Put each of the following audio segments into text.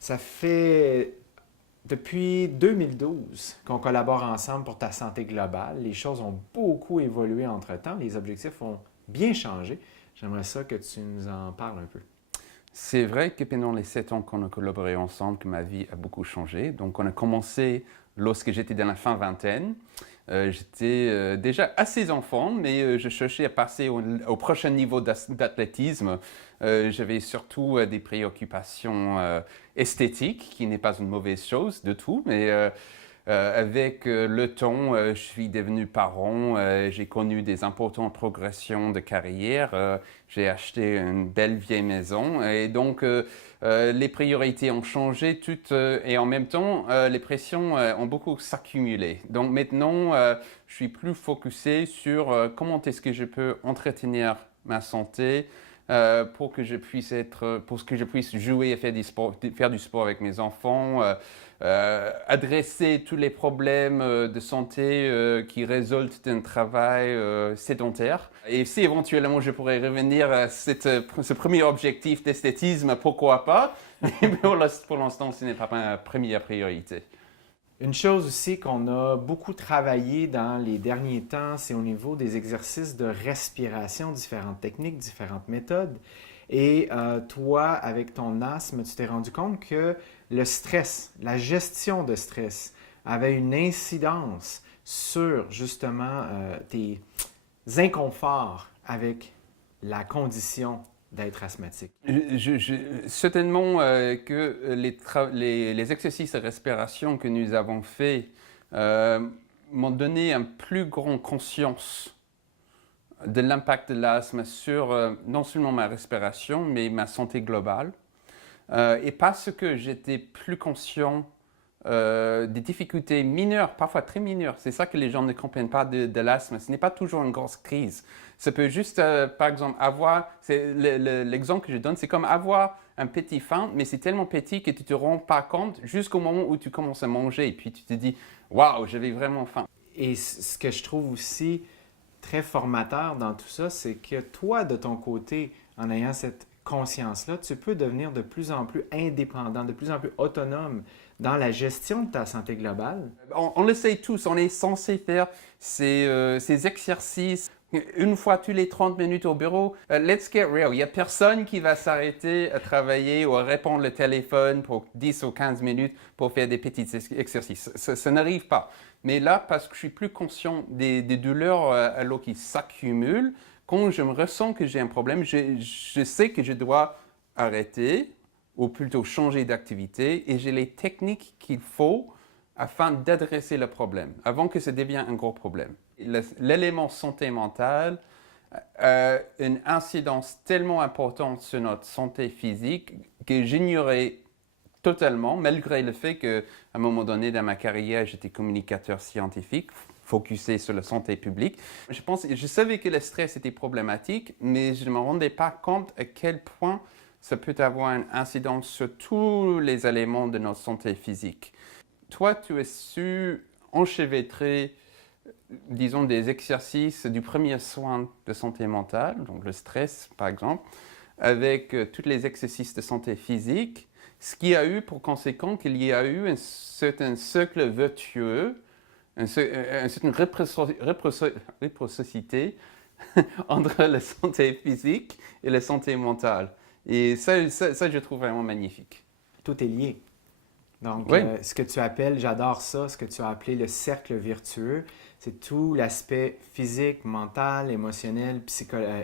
Ça fait depuis 2012 qu'on collabore ensemble pour ta santé globale. Les choses ont beaucoup évolué entre-temps. Les objectifs ont bien changé. J'aimerais ça que tu nous en parles un peu. C'est vrai que pendant les 7 ans qu'on a collaboré ensemble, que ma vie a beaucoup changé. Donc, on a commencé lorsque j'étais dans la fin vingtaine. J'étais déjà assez enfant, mais je cherchais à passer au prochain niveau d'athlétisme. J'avais surtout des préoccupations esthétiques, qui n'est pas une mauvaise chose de tout, mais avec le temps, je suis devenu parent, j'ai connu des importantes progressions de carrière, j'ai acheté une belle vieille maison et donc les priorités ont changé toutes et en même temps les pressions ont beaucoup s'accumulé. Donc maintenant, je suis plus focusé sur comment est-ce que je peux entretenir ma santé pour que je puisse jouer et faire du sport avec mes enfants, adresser tous les problèmes de santé qui résultent d'un travail sédentaire. Et si éventuellement je pourrais revenir à ce premier objectif d'esthétisme, pourquoi pas? Mais pour l'instant, ce n'est pas ma première priorité. Une chose aussi qu'on a beaucoup travaillé dans les derniers temps, c'est au niveau des exercices de respiration, différentes techniques, différentes méthodes. Et toi, avec ton asthme, tu t'es rendu compte que le stress, la gestion de stress, avait une incidence sur justement tes inconforts avec la condition d'être asthmatique. Certainement que les exercices de respiration que nous avons faits euh, m'ont donné une plus grande conscience de l'impact de l'asthme sur non seulement ma respiration, mais ma santé globale. Et parce que j'étais plus conscient des difficultés mineures, parfois très mineures. C'est ça que les gens ne comprennent pas de l'asthme. Ce n'est pas toujours une grosse crise. Ça peut juste, par exemple, l'exemple que je donne, c'est comme avoir un petit faim, mais c'est tellement petit que tu ne te rends pas compte jusqu'au moment où tu commences à manger. Et puis tu te dis, waouh, j'avais vraiment faim. Et ce que je trouve aussi très formateur dans tout ça, c'est que toi, de ton côté, en ayant cette conscience-là, tu peux devenir de plus en plus indépendant, de plus en plus autonome dans la gestion de ta santé globale. On le sait tous, on est censé faire ces exercices une fois tous les 30 minutes au bureau. Let's get real, il n'y a personne qui va s'arrêter à travailler ou à répondre le téléphone pour 10 ou 15 minutes pour faire des petits exercices. Ça n'arrive pas. Mais là, parce que je suis plus conscient des douleurs à l'eau qui s'accumulent, quand je me ressens que j'ai un problème, je sais que je dois arrêter ou plutôt changer d'activité et j'ai les techniques qu'il faut afin d'adresser le problème, avant que ça devienne un gros problème. L'élément santé mentale a une incidence tellement importante sur notre santé physique que j'ignorais totalement, malgré le fait qu'à un moment donné dans ma carrière, j'étais communicateur scientifique, focusé sur la santé publique. Je savais que le stress était problématique, mais je ne me rendais pas compte à quel point ça peut avoir une incidence sur tous les éléments de notre santé physique. Toi, tu as su enchevêtrer, disons, des exercices du premier soin de santé mentale, donc le stress par exemple, avec tous les exercices de santé physique, ce qui a eu pour conséquent qu'il y a eu un certain cercle vertueux, une certaine réciprocité entre la santé physique et la santé mentale. Et ça, je trouve vraiment magnifique. Tout est lié. Donc, Oui, ce que tu appelles, j'adore ça, ce que tu as appelé le cercle vertueux, c'est tout l'aspect physique, mental, émotionnel,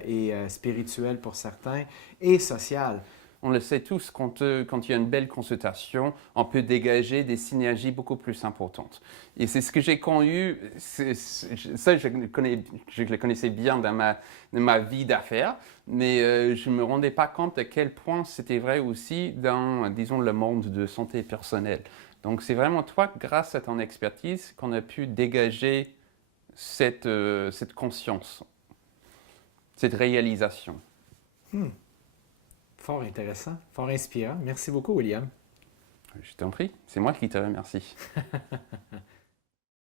et spirituel pour certains, et social. on le sait tous, quand il y a une belle consultation, on peut dégager des synergies beaucoup plus importantes. Et c'est ce que j'ai connu, ça je le connaissais bien dans ma vie d'affaires, mais je ne me rendais pas compte à quel point c'était vrai aussi dans, disons, le monde de santé personnelle. Donc c'est vraiment toi, grâce à ton expertise, qu'on a pu dégager cette conscience, cette réalisation. Hmm. Fort intéressant, fort inspirant. Merci beaucoup, William. Je t'en prie, c'est moi qui te remercie.